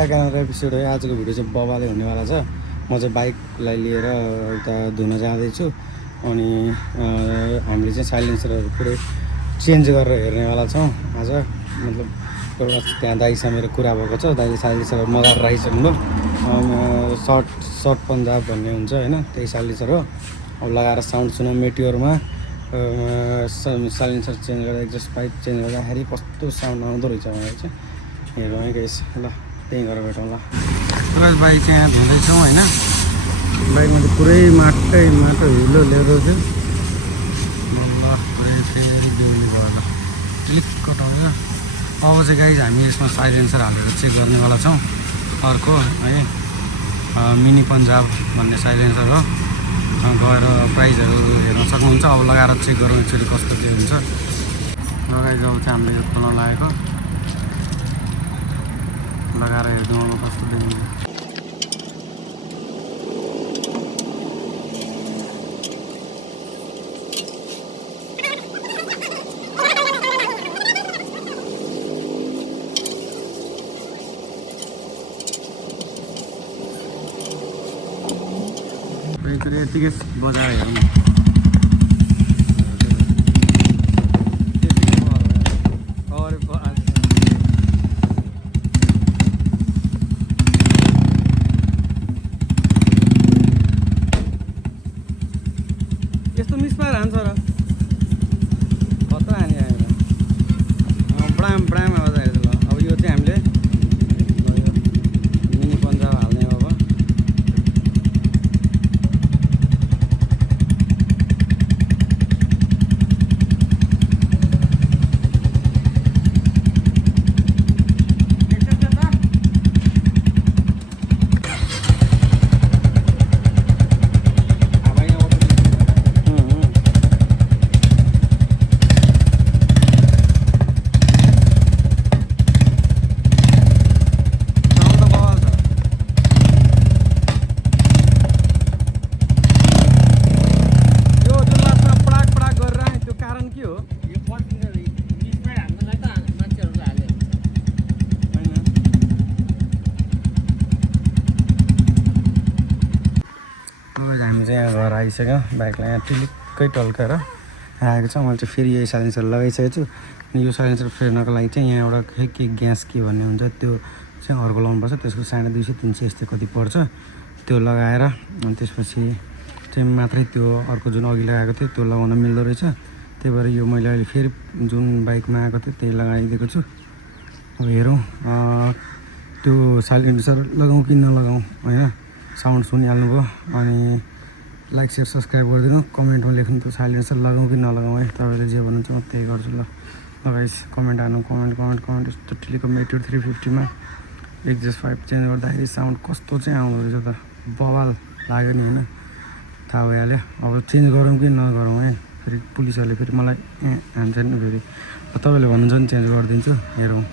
Back another episode है। आजको video चाहिँ बबाले हुनेवाला छ। म चाहिँ बाइकलाई लिएर उता धुन जाँदैछु अनि हामीले चाहिँ साइलेन्सरहरू पुरै चेन्ज गरेर हेर्नेवाला छौँ आज। मतलब एउटा त्यहाँ दाइसँग मेरो कुरा भएको छ, दाइले साइलेन्सर मगाएर राखिसक्नु भयो। सर्ट पन्जाब भन्ने हुन्छ होइन, त्यही साइलेन्सर हो। अब लगाएर साउन्ड सुन मेट्योरमा साइलेन्सर चेन्ज गर्दा एक्जस्ट पाइप चेन्ज गर्दाखेरि कस्तो साउन्ड आउँदो रहेछ भनेर चाहिँ हेरौँ है गाइस। ल त्यहीँ गएर भेटौँ ल। पुरा बाइक चाहिँ यहाँ धुँदैछौँ होइन। बाइकमा चाहिँ पुरै माटो हिलो ल्याउँदो थियो। ल पुरै फेरि बिग्रिनु भयो ल, क्लिक कटाउँदैन। अब चाहिँ गाइस हामी यसमा साइलेन्सर हालेर चेक गर्नेवाला छौँ। अर्को है मिनी पन्जाब भन्ने साइलेन्सर हो। गएर प्राइजहरू हेर्न सक्नुहुन्छ। अब लगाएर चेक गरौँ एक्चुअली कस्तो के हुन्छ। लगाइज अब चाहिँ हामीले यो खोल्न लागेको, लगाएर हेर्नु कस्तो देखिन्छ। यतिकै बजाएर हेरौँ। यस्तो मिसपार हान्छ र कता हानी आयो ब्राम ब्राम आवाज आएर ल। अब यो चाहिँ हामीले मिनी पन्जाब हाल्ने हो। अब हामी चाहिँ यहाँ घर आइसक्यो। बाइकलाई यहाँ टिलिक्कै टल्काएर राखेको छ। मैले चाहिँ फेरि यही साइलेन्सर लगाइसकेको छु। अनि यो साइलेन्सर फेर्नको लागि चाहिँ यहाँ एउटा के ग्यास के भन्ने हुन्छ, त्यो चाहिँ अर्को लाउनुपर्छ। त्यसको 250-300 यस्तै कति पर्छ, त्यो लगाएर अनि त्यसपछि चाहिँ मात्रै त्यो अर्को जुन अघि लगाएको थियो त्यो लगाउन मिल्दो रहेछ। त्यही भएर यो मैले अहिले फेरि जुन बाइकमा आएको थियो त्यही लगाइदिएको छु। अब हेरौँ त्यो साइलेन्सर लगाउँ कि नलगाउँ होइन। साउन्ड सुनिहाल्नुभयो अनि लाइक सेयर सब्सक्राइब गरिदिनु, कमेन्टमा लेख्नु त्यो साइलेन्सर लगाउँ कि नलगाउँ है। तपाईँले जे भन्नुहुन्छ म त्यही गर्छु ल। गाइस कमेन्ट हाल्नु, कमेन्ट। यस्तो टिलीको मेट्योर 350मा एक्जस्ट पाइप चेन्ज गर्दाखेरि साउन्ड कस्तो चाहिँ आउँदो रहेछ त, बवाल लाग्यो नि होइन। थाहा भइहाल्यो। अब चेन्ज गरौँ कि नगरौँ है। फेरि पुलिसहरूले फेरि मलाई हान्छ नि फेरि। तपाईँले भन्नुहुन्छ नि चेन्ज गरिदिन्छु, हेरौँ।